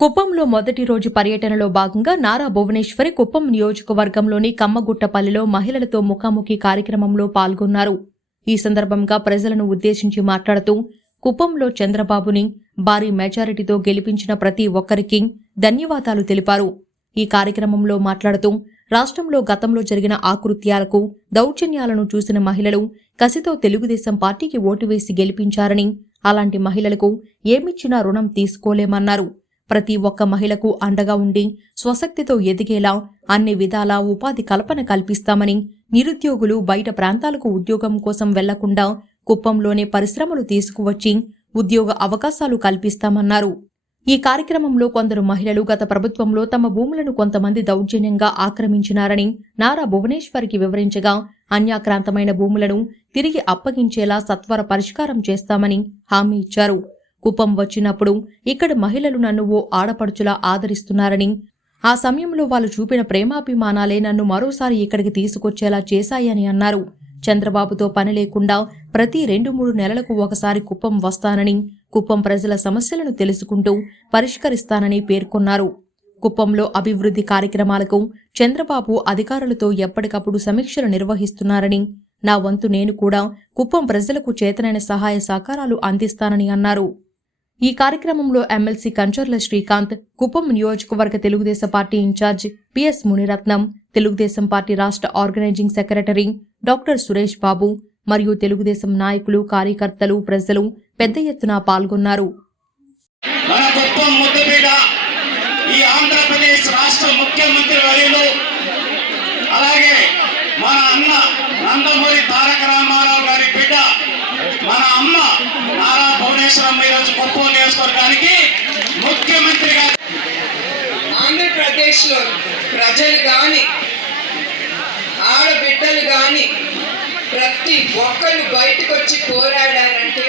కుప్పంలో మొదటి రోజు పర్యటనలో భాగంగా నారా భువనేశ్వరి కుప్పం నియోజకవర్గంలోని కమ్మగుట్టపల్లిలో మహిళలతో ముఖాముఖి కార్యక్రమంలో పాల్గొన్నారు. ఈ సందర్భంగా ప్రజలను ఉద్దేశించి మాట్లాడుతూ కుప్పంలో చంద్రబాబుని భారీ మెజారిటీతో గెలిపించిన ప్రతి ఒక్కరికి ధన్యవాదాలు తెలిపారు. ఈ కార్యక్రమంలో మాట్లాడుతూ రాష్ట్రంలో గతంలో జరిగిన ఆకృత్యాలకు దౌర్జన్యాలను చూసిన మహిళలు కసితో తెలుగుదేశం పార్టీకి ఓటు వేసి గెలిపించారని అలాంటి మహిళలకు ఏమిచ్చినా రుణం తీసుకోలేమన్నారు. ప్రతి ఒక్క మహిళకు అండగా ఉండి స్వశక్తితో ఎదిగేలా అన్ని విధాలా ఉపాధి కల్పన కల్పిస్తామని నిరుద్యోగులు బయట ప్రాంతాలకు ఉద్యోగం కోసం వెళ్ళకుండా కుప్పంలోనే పరిశ్రమలు తీసుకువచ్చి ఉద్యోగ అవకాశాలు కల్పిస్తామన్నారు. ఈ కార్యక్రమంలో కొందరు మహిళలు గత ప్రభుత్వంలో తమ భూములను కొంతమంది దౌర్జన్యంగా ఆక్రమించినారని నారా భువనేశ్వర్కి వివరించగా అన్యాక్రాంతమైన భూములను తిరిగి అప్పగించేలా సత్వర పరిష్కారం చేస్తామని హామీ ఇచ్చారు. కుప్పం వచ్చినప్పుడు ఇక్కడ మహిళలు నన్ను ఓ ఆడపడుచులా ఆదరిస్తున్నారని ఆ సమయంలో వాళ్ళు చూపిన ప్రేమాభిమానాలే నన్ను మరోసారి ఇక్కడికి తీసుకొచ్చేలా చేశాయని అన్నారు. చంద్రబాబుతో పని లేకుండా ప్రతి రెండు మూడు నెలలకు ఒకసారి కుప్పం వస్తానని కుప్పం ప్రజల సమస్యలను తెలుసుకుంటూ పరిష్కరిస్తానని పేర్కొన్నారు. కుప్పంలో అభివృద్ధి కార్యక్రమాలకు చంద్రబాబు అధికారులతో ఎప్పటికప్పుడు సమీక్షలు నిర్వహిస్తున్నారని నా వంతు నేను కూడా కుప్పం ప్రజలకు చేతనైన సహాయ సహకారాలు అందిస్తానని అన్నారు. ఈ కార్యక్రమంలో ఎమ్మెల్సీ కంచర్ల శ్రీకాంత్ కుప్పం నియోజకవర్గ Telugudesam party incharge PS Muniratnam Telugudesam party రాష్ట్ర organizing secretary doctor Suresh Babu మరియు తెలుగుదేశం నాయకులు కార్యకర్తలు ప్రజలు పెద్ద ఎత్తున పాల్గొన్నారు. మన కుప్పం ఈ ఆంధ్రప్రదేశ్ రాష్ట్ర ముఖ్యమంత్రి వర్యులు అలాగే మన అన్న నందమూరి తారక రామారావు గారి బిడ్డ మన అమ్మ నారా ఈరోజు కుప్పం నియోజకవర్గానికి ముఖ్యమంత్రిగా ఆంధ్రప్రదేశ్లో ప్రజలు కానీ ఆడబిడ్డలు కానీ ప్రతి ఒక్కరు బయటకు వచ్చి పోరాడారంటే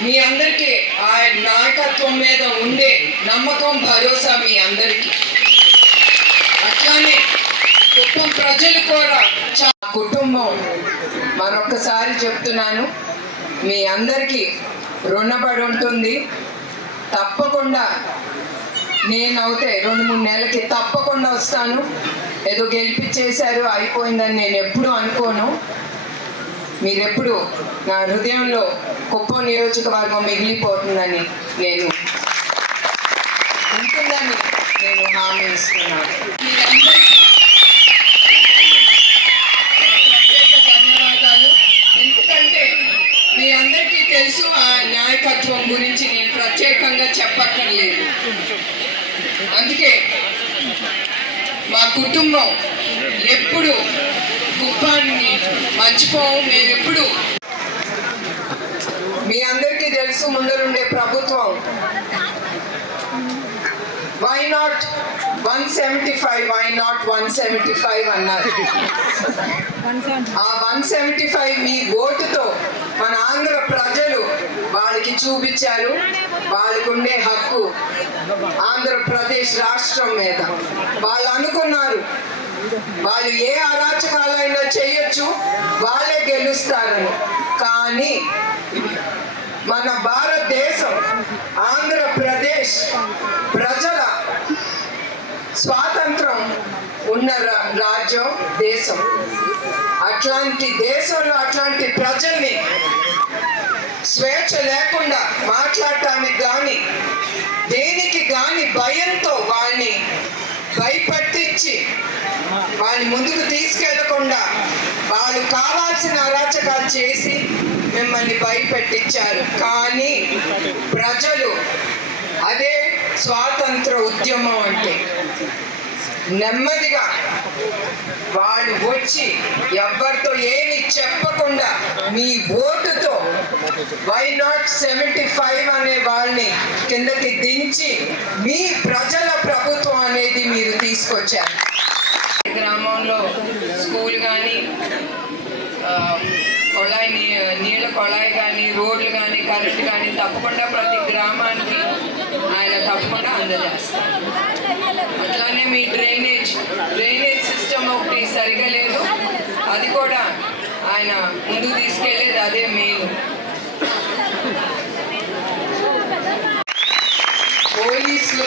మీ అందరికీ ఆ నాయకత్వం మీద ఉండే నమ్మకం భరోసా మీ అందరికీ. అట్లానే కుటుంబం ప్రజలు కూడా చాలా కుటుంబం. మరొకసారి చెప్తున్నాను మీ అందరికీ రుణపడి ఉంటుంది తప్పకుండా నేనైతే రెండు మూడు నెలలకి తప్పకుండా వస్తాను. ఏదో గెలిపించేశారు అయిపోయిందని నేను ఎప్పుడూ అనుకోను. మీరెప్పుడు నా హృదయంలో కుప్పం నియోజకవర్గం మిగిలిపోతుందని నేను ఉంటుందని నేను హామీ ఇస్తున్నాను మీరందరికీ ప్రత్యేక ధన్యవాదాలు ఎందుకంటే మీ అందరికీ తెలుసు ఆ నాయకత్వం గురించి నేను ప్రత్యేకంగా చెప్పక్కర్లేదు. అందుకే మా కుటుంబం ఎప్పుడు కుప్పాన్ని మర్చిపోము మేము ఎప్పుడు మీ అందరికీ తెలుసు ముందరుండే ప్రభుత్వం why not one seventy five why not one seventy five అన్నారు ఆ వన్ సెవెంటీ ఫైవ్ మీ ఓటుతో మన ఆంధ్ర ప్రజలు వాళ్ళకి చూపించారు వాళ్ళకు ఉండే హక్కు. ఆంధ్రప్రదేశ్ రాష్ట్రం మీద. వాళ్ళు అనుకున్నారు వాళ్ళు ఏ అరాచకాలైనా చేయొచ్చు వాళ్ళే గెలుస్తారని. కానీ మన భారతదేశం ఆంధ్రప్రదేశ్ ప్రజల స్వాతంత్రం ఉన్న రా- రాజ్యం దేశం. అట్లాంటి దేశంలో అట్లాంటి ప్రజల్ని స్వేచ్ఛ లేకుండా మాట్లాడటానికి కానీ దేనికి కానీ భయంతో వాళ్ళని భయపట్టించి వాళ్ళని ముందుకు తీసుకెళ్ళకుండా వాళ్ళు కావాల్సిన అరాచకాలు చేసి మిమ్మల్ని భయపెట్టించారు. కానీ ప్రజలు అదే స్వాతంత్ర ఉద్యమం అంటే నెమ్మదిగా వాళ్ళు వచ్చి ఎవరితో ఏమి చెప్పకుండా మీ ఓటుతో వై నాట్ సెవెంటీ ఫైవ్ అనే వాళ్ళని కిందకి దించి మీ ప్రజల ప్రభుత్వం అనేది మీరు తీసుకొచ్చారు. గ్రామంలో స్కూల్ కానీ కొళాయి నీ- నీళ్ళ కొళాయి కానీ రోడ్లు కానీ కరెంట్ కానీ తప్పకుండా ప్రతి గ్రామానికి ఆయన తప్పకుండా అందజేస్తారు. అట్లానే మీ డ్రైనేజ్ డ్రైనేజ్ సిస్టమ్ ఒకటి సరిగా లేదు. అది కూడా ఆయన ముందు తీసుకెళ్ళేది అదే మెయిన్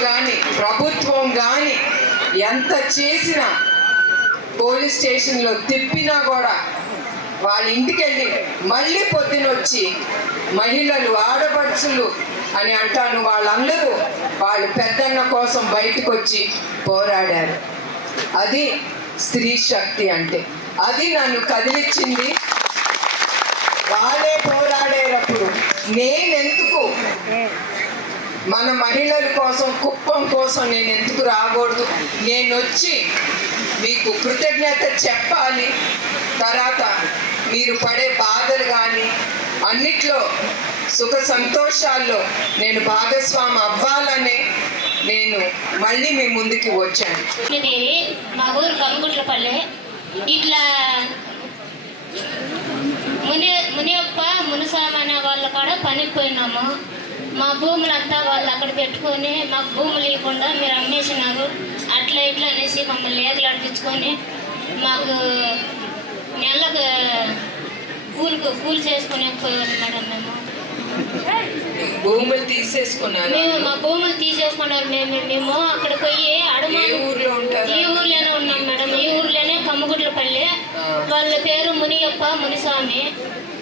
కానీ ప్రభుత్వం కానీ ఎంత చేసినా పోలీస్ స్టేషన్లో తిప్పినా కూడా వాళ్ళ ఇంటికి వెళ్ళి మళ్ళీ పొద్దున వచ్చి మహిళలు ఆడపడుచులు అని అంటాను వాళ్ళందరూ వాళ్ళు పెద్దన్న కోసం బయటకు వచ్చి పోరాడారు. అది స్త్రీ శక్తి అంటే. అది నన్ను కదిలిచ్చింది. వాళ్ళే పోరాడేటప్పుడు నేనెందుకు? మన మహిళల కోసం కుప్పం కోసం నేను ఎందుకు రాకూడదు? నేను వచ్చి మీకు కృతజ్ఞత చెప్పాలి. తర్వాత మీరు పడే బాధలు కానీ అన్నిట్లో సుఖ సంతోషాల్లో నేను భాగస్వామి అవ్వాలనే నేను మళ్ళీ మీ ముందుకి వచ్చాను. ఇది మా ఊరు కమ్ముగుట్లపల్లి ఇట్లా ముని మునియప్ప మునిస్వామి అనే వాళ్ళ కాడ పనికి పోయినాము. మా భూములంతా వాళ్ళు అక్కడ పెట్టుకొని మాకు భూములు ఇవ్వకుండా మీరు అమ్మేసినారు. అట్లా ఇట్లా అనేసి మమ్మల్ని ఏకలు అడిపించుకొని మాకు నెలకు కూలికి కూలి చేసుకునే పోయేవాళ్ళు మేడం భూములు తీసేసుకున్నాను మేము మా భూములు తీసేసుకున్నారు. మేము మేము అక్కడ పోయి ఏ అడుగు ఊర్లో ఉంటారు? ఈ ఊర్లోనే ఉన్నాం మేడం. ఈ ఊర్లోనే కమ్మగుడ్లపల్లి. వాళ్ళ పేరు మునియప్ప మునిస్వామి.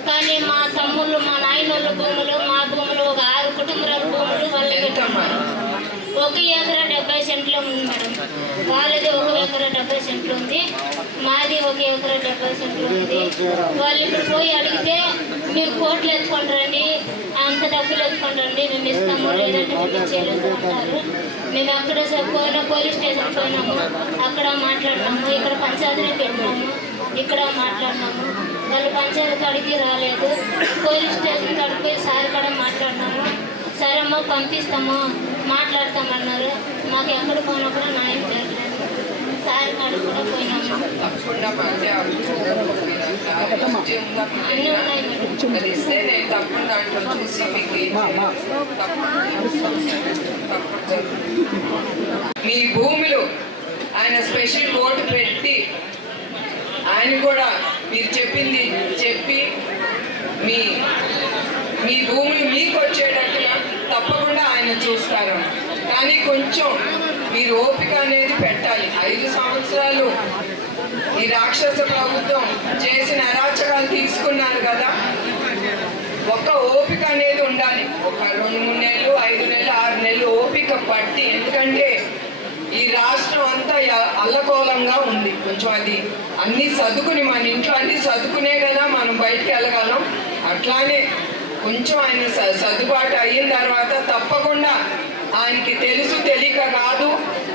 కానీ మా తమ్ముళ్ళు మా నాయనోళ్ళ భూములు మా భూములు ఒక ఆరు కుటుంబాల భూములు వాళ్ళకి ఒక ఎకరా డెబ్బై సెంట్లు ఉంది మేడం. వాళ్ళది ఒక ఎకరా డెబ్బై సెంట్లు ఉంది. మాది ఒక ఎకరా డెబ్బై సెంట్లు ఉంది. వాళ్ళు ఇప్పుడు పోయి అడిగితే మీరు కోట్లు ఎత్తుకొని రండి అంత డబ్బులు ఎత్తుకొని రండి మేము ఇస్తాము. లేదంటే మేము ఇచ్చేయలేదు అంటారు. మేము అక్కడ స- పోయిన పోలీస్ స్టేషన్ పోయినాము. అక్కడ మాట్లాడినాము ఇక్కడ పంచాయతీని పెట్టినాము ఇక్కడ మాట్లాడినాము వాళ్ళు పంచాయతీ కాడికి రాలేదు. పోలీస్ స్టేషన్ కాడికి పోయి సార్ కాడ మాట్లాడినాము సరే అమ్మ పంపిస్తాము. మాట్లాడతామన్నారు. మాకు ఎక్కడ పోయినా కూడా న్యాయం జరగలేదు. సార్ తప్పకుండా నేను తప్పకుండా మీకు తప్పకుండా తప్పకుండా. మీ భూములు ఆయన స్పెషల్ కోర్టు పెట్టి ఆయన కూడా మీరు చెప్పింది చెప్పి మీ మీ భూములు మీకు వచ్చేటట్టుగా తప్పకుండా ఆయన చూస్తారు కానీ కొంచెం మీరు ఓపిక అనేది పెట్టాలి. ఐదు సంవత్సరాలు ఈ రాక్షస ప్రభుత్వం చేసిన అరాచకాలు తీసుకున్నారు కదా. ఒక ఓపిక అనేది ఉండాలి. ఒక రెండు మూడు నెలలు ఐదు నెలలు ఆరు నెలలు ఓపిక పట్టి ఎందుకంటే ఈ రాష్ట్రం అంతా అల్లకోలంగా ఉంది. కొంచెం అది అన్ని సదుకుని మన ఇంట్లో అన్ని చదువుకునే కదా మనం బయటికి వెళ్ళగలం. అట్లానే కొంచెం ఆయన స- సర్దుబాటు అయిన తర్వాత తప్పకుండా ఆయనకి తెలుసు తెలియక కాదు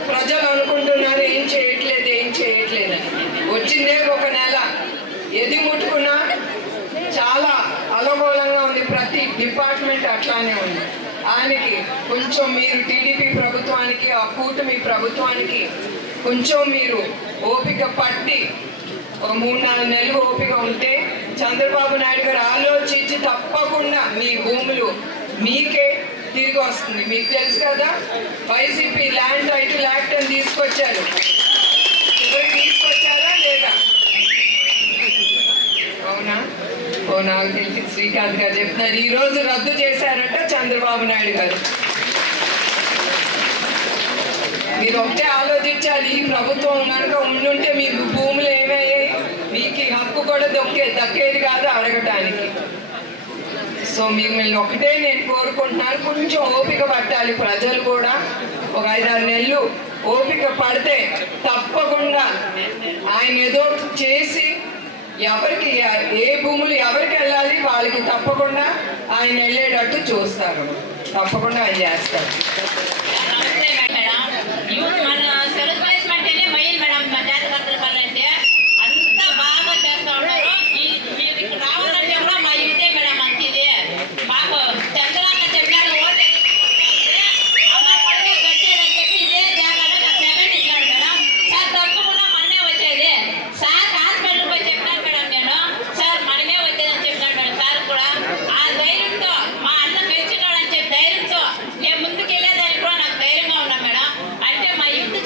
ప్రజలు అనుకుంటున్నారు ఏం చేయట్లేదు ఏం చేయట్లేదు అని. వచ్చిందే ఒక నెల. ఎది ముట్టుకున్నా చాలా అలగోలంగా ఉంది. ప్రతి డిపార్ట్మెంట్ అట్లానే ఉంది. ఆయనకి కొంచెం మీరు టీడీపీ ప్రభుత్వానికి ఆ కూటమి ప్రభుత్వానికి కొంచెం మీరు ఓపిక పట్టి ఒక మూడు నాలుగు నెలలు ఓపిక ఉంటే చంద్రబాబు నాయుడు గారు ఆలోచించి తప్పకుండా మీ భూములు మీకే తిరిగి వస్తుంది. మీకు తెలుసు కదా వైసీపీ ల్యాండ్ టైటిల్ యాక్ట్ అని తీసుకొచ్చారు. తీసుకొచ్చారా లేదా? అవునా? ఓ నాకు తెలిసి శ్రీకాంత్ గారు చెప్తున్నారు. ఈ రోజు రద్దు చేశారట చంద్రబాబు నాయుడు గారు. మీరు ఒకటే ఆలోచించాలి. ఈ ప్రభుత్వం కనుక ఉండుంటే మీకు భూములు ఏమయ్యాయి? మీకు హక్కు కూడా దొక్కే దక్కేది కాదు అడగటానికి. సో మిమ్మల్ని ఒకటే నేను కోరుకుంటున్నాను. కొంచెం ఓపిక పట్టాలి ప్రజలు కూడా. ఒక ఐదారు నెలలు ఓపిక పడితే తప్పకుండా ఆయన ఏదో ఒకటి చేసి ఎవరికి ఏ భూములు ఎవరికి వెళ్ళాలి వాళ్ళకి తప్పకుండా ఆయన వెళ్ళేటట్టు చూస్తారు. తప్పకుండా ఆయన చేస్తారు నమస్తే మేడం యూత్ మన సెల్ఫ్ ప్లేస్మెంట్ అంటే మెయిన్ మేడం మా జాతకర్తల పనులు అంటే అంతా బాగా చేస్తూ ఉన్నారు ఈ- మీరు ఇక్కడ రావాలంటే కూడా మా యూతే మేడం మంచిది మాకు చంద్రన్న చెప్పినాడు ఓటు అమ్మ పడితే వచ్చేదని చెప్పి ఇదే జాగాలో నాకు సెకండ్ ఇచ్చాడు మేడం సార్ తప్పకుండా మనమే వచ్చేది సార్ హాస్పిటల్ పోయి చెప్పినాను మేడం నేను సార్ మనమే వచ్చేదని చెప్పినాడు మేడం సార్ కూడా ఆ ధైర్యంతో మా అన్న మెచ్చినాడు అని చెప్పి ధైర్యంతో నేను ముందుకు వెళ్ళేదానికి కూడా నాకు ధైర్యంగా ఉన్నా మేడం అంటే మా యూత్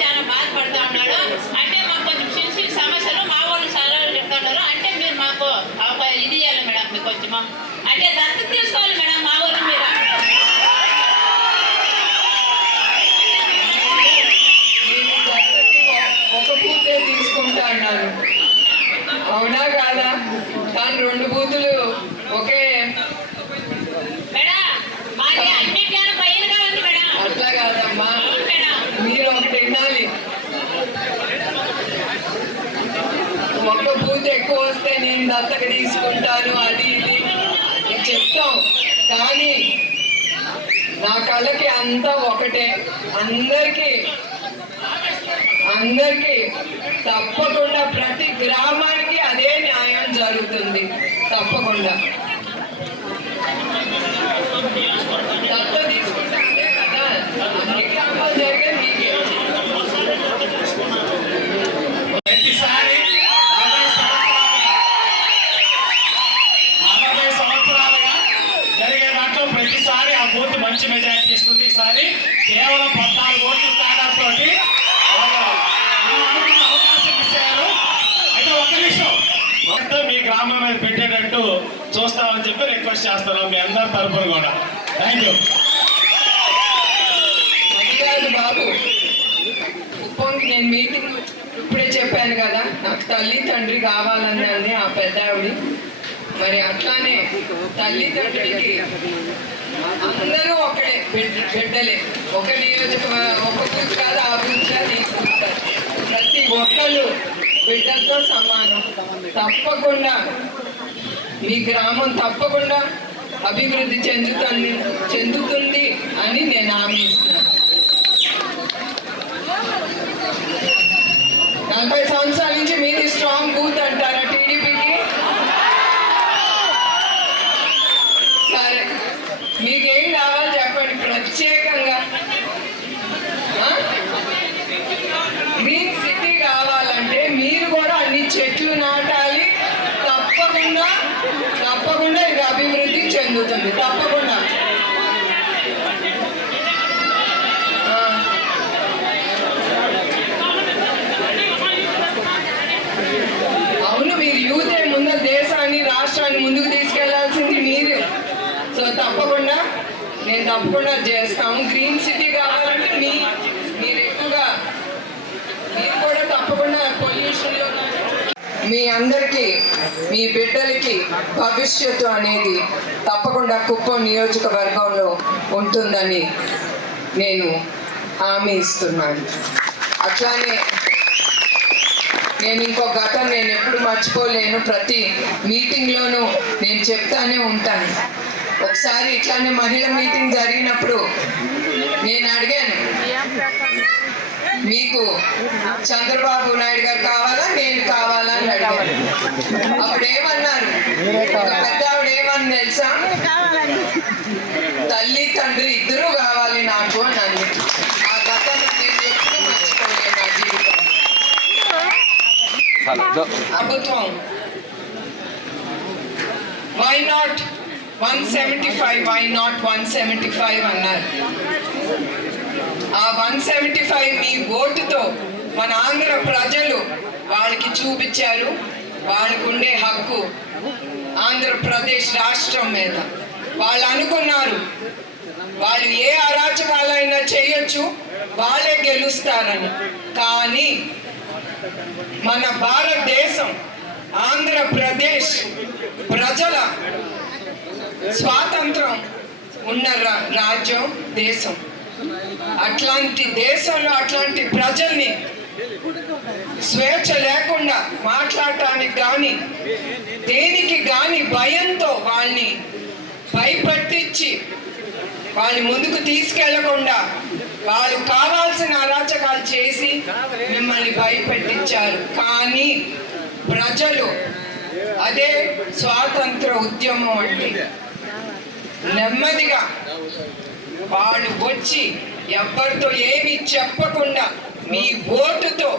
నా కళకి అంతా ఒకటే. అందరికీ అందరికీ తప్పక ప్రతి గ్రామానికి అదే న్యాయం జరుగుతుంది తప్పకుండా దత్త తీసుకుంటే అదే కదా అన్ని గ్రామాలు జరిగే మీకే ప్రతిసారి నలభై సంవత్సరాలుగా నలభై సంవత్సరాలుగా జరిగే దాంట్లో ప్రతిసారి ఆ బూత్ మంచి మెజారిటీ ఇస్తుంది ఈసారి కేవలం పద్నాలుగు ఓట్లు తేడాతో అవకాశం ఇచ్చారు అయితే ఒక నిమిషం మొత్తం మీ గ్రామం మీద పెట్టేటట్టు అందరూ రిక్వెస్ట్ చేస్తున్నాం మీ అందరి తరఫున కూడా. థ్యాంక్ యూ బాబు కుప్పంకి నేను మీటింగ్ ఇప్పుడే చెప్పాను కదా నాకు తల్లి తండ్రి కావాలన్నది ఆ పెద్ద ఆవిడ మరి అట్లానే తల్లి తండ్రికి అందరూ ఒకడే బిడ్డ- బిడ్డలే. ఒక నియోజకవర్గం ఒక బూత్ కాదు ఆ గురించి ప్రతి ఒక్కళ్ళు బిడ్డలతో సమానం. తప్పకుండా మీ గ్రామం తప్పకుండా అభివృద్ధి చెందుతుంది చెందుతుంది అని నేను హామీ ఇస్తున్నాను నలభై సంవత్సరాల నుంచి మీది స్ట్రాంగ్ బూత్ అంటారా టీడీపీకి సరే మీకేం కావాలి చెప్పండి ప్రత్యేకంగా ఆ? గ్రీన్ సిటీ కావాలంటే మీరు కూడా అన్ని చెట్లు నాటాలి తప్పకుండా తప్పకుండా ఇది అభివృద్ధి చెందుతుంది తప్పకుండా ఆ. అవును మీరు యూతే ముందు దేశాన్ని రాష్ట్రాన్ని ముందుకు తీసుకెళ్ళాల్సింది మీరు సో తప్పకుండా తప్పకుండా చేస్తాము. గ్రీన్ సిటీ కావాలంటే మీ మీరు ఎక్కువగా మీరు కూడా తప్పకుండా పొల్యూషన్లో మీ అందరికీ మీ బిడ్డలకి భవిష్యత్తు అనేది తప్పకుండా కుప్పం నియోజకవర్గంలో ఉంటుందని నేను హామీ ఇస్తున్నాను. అట్లానే నేను ఇంకో ఘటన నేను ఎప్పుడు మర్చిపోలేను. ప్రతి మీటింగ్లోనూ నేను చెప్తానే ఉంటాను. ఒకసారి ఇట్లానే మహిళా మీటింగ్ జరిగినప్పుడు నేను అడిగాను మీకు చంద్రబాబు నాయుడు గారు కావాలా? నేను కావాలా? అని అడిగాను. అప్పుడు ఏమన్నారు పెద్ద ఆవిడ ఏమని తెలుసా? తల్లి తండ్రి ఇద్దరు కావాలి నాకు అని అంది. ఆ ఘటన నేను ఎప్పుడు మర్చిపోలేను నా జీవితంలో. ప్రభుత్వం why not one seventy five why not one seventy five అన్నారు. ఆ వన్ సెవెంటీ ఫైవ్ మీ ఓటుతో మన ఆంధ్ర ప్రజలు వాళ్ళకి చూపించారు వాళ్ళకు ఉండే హక్కు ఆంధ్రప్రదేశ్ రాష్ట్రం మీద. వాళ్ళు అనుకున్నారు వాళ్ళు ఏ అరాచకాలైనా చేయొచ్చు వాళ్ళే గెలుస్తారని. కానీ మన భారతదేశం ఆంధ్రప్రదేశ్ ప్రజల స్వాతంత్రం ఉన్న రా- రాజ్యం దేశం. అట్లాంటి దేశంలో అట్లాంటి ప్రజల్ని స్వేచ్ఛ లేకుండా మాట్లాడటానికి కానీ దేనికి కానీ భయంతో వాళ్ళని భయపట్టించి వాళ్ళని ముందుకు తీసుకెళ్ళకుండా వాళ్ళు కావాల్సిన అరాచకాలు చేసి మిమ్మల్ని భయపెట్టించారు. కానీ ప్రజలు అదే స్వాతంత్ర ఉద్యమం అంటే నెమ్మదిగా వాళ్ళు వచ్చి ఎవరితో ఏమి చెప్పకుండా మీ ఓటుతో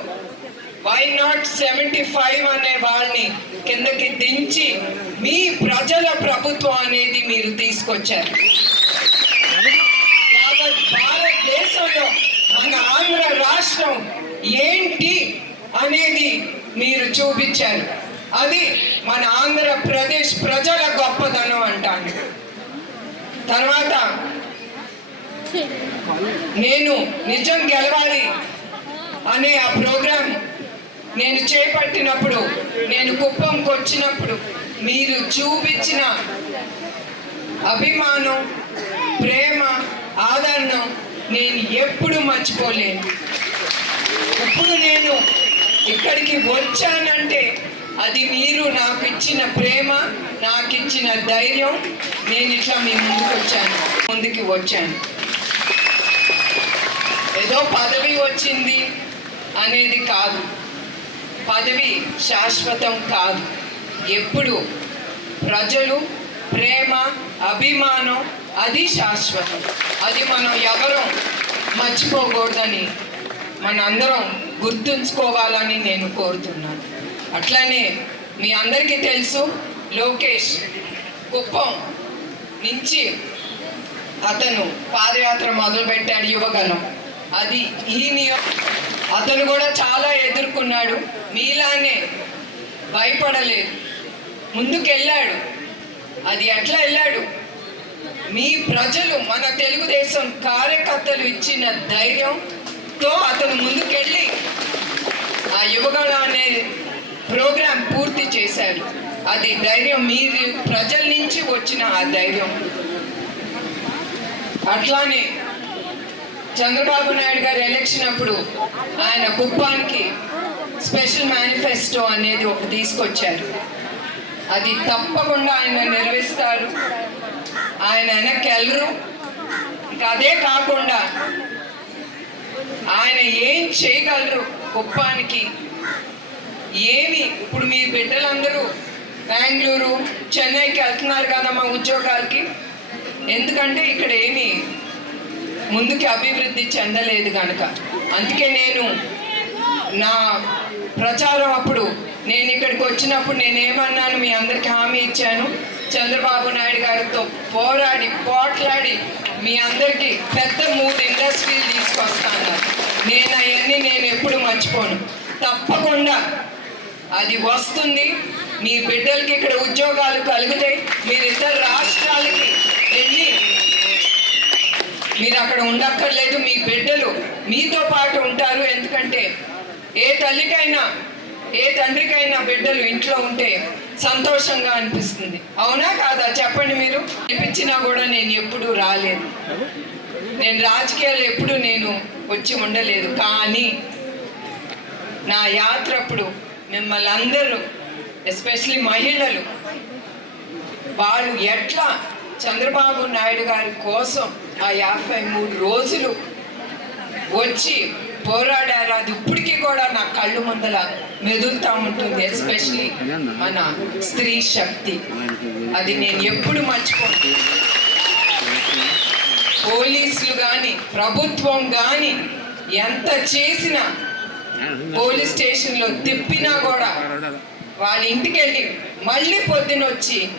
వై నాట్ సెవెంటీ ఫైవ్ అనే వాళ్ళని కిందకి దించి మీ ప్రజల ప్రభుత్వం అనేది మీరు తీసుకొచ్చారు. భారతదేశంలో మన ఆంధ్ర రాష్ట్రం ఏంటి అనేది మీరు చూపించారు. అది మన ఆంధ్రప్రదేశ్ ప్రజల గొప్పదనం అంటాను తర్వాత నేను నిజం గెలవాలి అనే ఆ ప్రోగ్రాం నేను చేపట్టినప్పుడు నేను కుప్పంకి వచ్చినప్పుడు మీరు చూపించిన అభిమానం ప్రేమ ఆదరణ నేను ఎప్పుడు మర్చిపోలేను. ఇప్పుడు నేను ఇక్కడికి వచ్చానంటే అది మీరు నాకు ఇచ్చిన ప్రేమ నాకు ఇచ్చిన ధైర్యం నేను ఇట్లా మీ ముందుకు వచ్చాను ముందుకి వచ్చాను. ఏదో పదవి వచ్చింది అనేది కాదు. పదవి శాశ్వతం కాదు. ఎప్పుడు ప్రజలు ప్రేమ అభిమానం అది శాశ్వతం. అది మనం ఎవరూ మర్చిపోకూడదని మనందరం గుర్తుంచుకోవాలని నేను కోరుతున్నాను. అట్లానే మీ అందరికీ తెలుసు లోకేష్ కుప్పం నుంచి అతను పాదయాత్ర మొదలుపెట్టాడు యువగలం అది ఈ నియో అతను కూడా చాలా ఎదుర్కొన్నాడు. మీలానే భయపడలేదు. ముందుకెళ్ళాడు. అది ఎట్లా వెళ్ళాడు? మీ ప్రజలు మన తెలుగుదేశం కార్యకర్తలు ఇచ్చిన ధైర్యంతో అతను ముందుకెళ్ళి ఆ యువగణ అనే ప్రోగ్రాం పూర్తి చేశారు. అది ధైర్యం మీరు ప్రజల నుంచి వచ్చిన ఆ ధైర్యం. అట్లానే చంద్రబాబు నాయుడు గారు ఎలక్షన్ అప్పుడు ఆయన కుప్పానికి స్పెషల్ మేనిఫెస్టో అనేది ఒకటి తీసుకొచ్చారు. అది తప్పకుండా ఆయన నిర్వహిస్తారు ఆయన వెనక్కి వెళ్ళరు. ఇంకా అదే కాకుండా ఆయన ఏం చేయగలరు కుప్పానికి ఏమి? ఇప్పుడు మీ బిడ్డలందరూ బెంగళూరు చెన్నైకి వెళ్తున్నారు కదా మా ఉద్యోగాలకి. ఎందుకంటే ఇక్కడ ఏమి ముందుకి అభివృద్ధి చెందలేదు కనుక అందుకే నేను నా ప్రచారం అప్పుడు నేను ఇక్కడికి వచ్చినప్పుడు నేనేమన్నాను మీ అందరికి హామీ ఇచ్చాను. చంద్రబాబు నాయుడు గారితో పోరాడి పోట్లాడి మీ అందరికీ పెద్ద మూడు ఇండస్ట్రీలు తీసుకొస్తాను. నేను అవన్నీ నేను ఎప్పుడు మర్చిపోను. తప్పకుండా అది వస్తుంది. మీ బిడ్డలకి ఇక్కడ ఉద్యోగాలు కలుగుతాయి. మీరు ఇతర రాష్ట్రాలకి వెళ్ళి మీరు అక్కడ ఉండక్కర్లేదు. మీ బిడ్డలు మీతో పాటు ఉంటారు. ఎందుకంటే ఏ తల్లికైనా ఏ తండ్రికైనా బిడ్డలు ఇంట్లో ఉంటే సంతోషంగా అనిపిస్తుంది. అవునా కాదా? చెప్పండి మీరు. అనిపించినా కూడా నేను ఎప్పుడూ రాలేదు. నేను రాజకీయాలు ఎప్పుడు నేను వచ్చి ఉండలేదు. కానీ నా యాత్ర అప్పుడు మిమ్మల్ని అందరూ ఎస్పెషలీ మహిళలు వాళ్ళు ఎట్లా చంద్రబాబు నాయుడు గారి కోసం ఆ యాభై మూడు రోజులు వచ్చి పోరాడారు అది ఇప్పటికీ కూడా నా కళ్ళు ముందల మెదులుతూ ఉంటుంది ఎస్పెషలీ మన స్త్రీ శక్తి. అది నేను ఎప్పుడు మర్చిపోను. పోలీసులు కానీ ప్రభుత్వం కానీ ఎంత చేసినా పోలీస్ స్టేషన్లో తిప్పినా కూడా వాళ్ళ ఇంటికి వెళ్ళి మళ్ళీ పొద్దున వచ్చి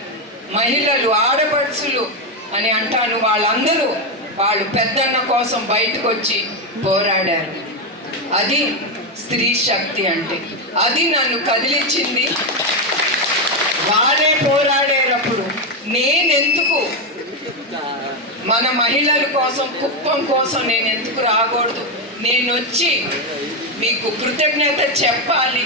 మహిళలు ఆడపడుచులు అని అంటాను వాళ్ళందరూ వాళ్ళు పెద్దన్న కోసం బయటకు వచ్చి పోరాడారు. అది స్త్రీ శక్తి అంటే. అది నన్ను కదిలించింది. వాళ్ళే పోరాడేటప్పుడు నేనెందుకు? మన మహిళల కోసం కుప్పం కోసం నేను ఎందుకు రాకూడదు? నేను వచ్చి మీకు కృతజ్ఞత చెప్పాలి.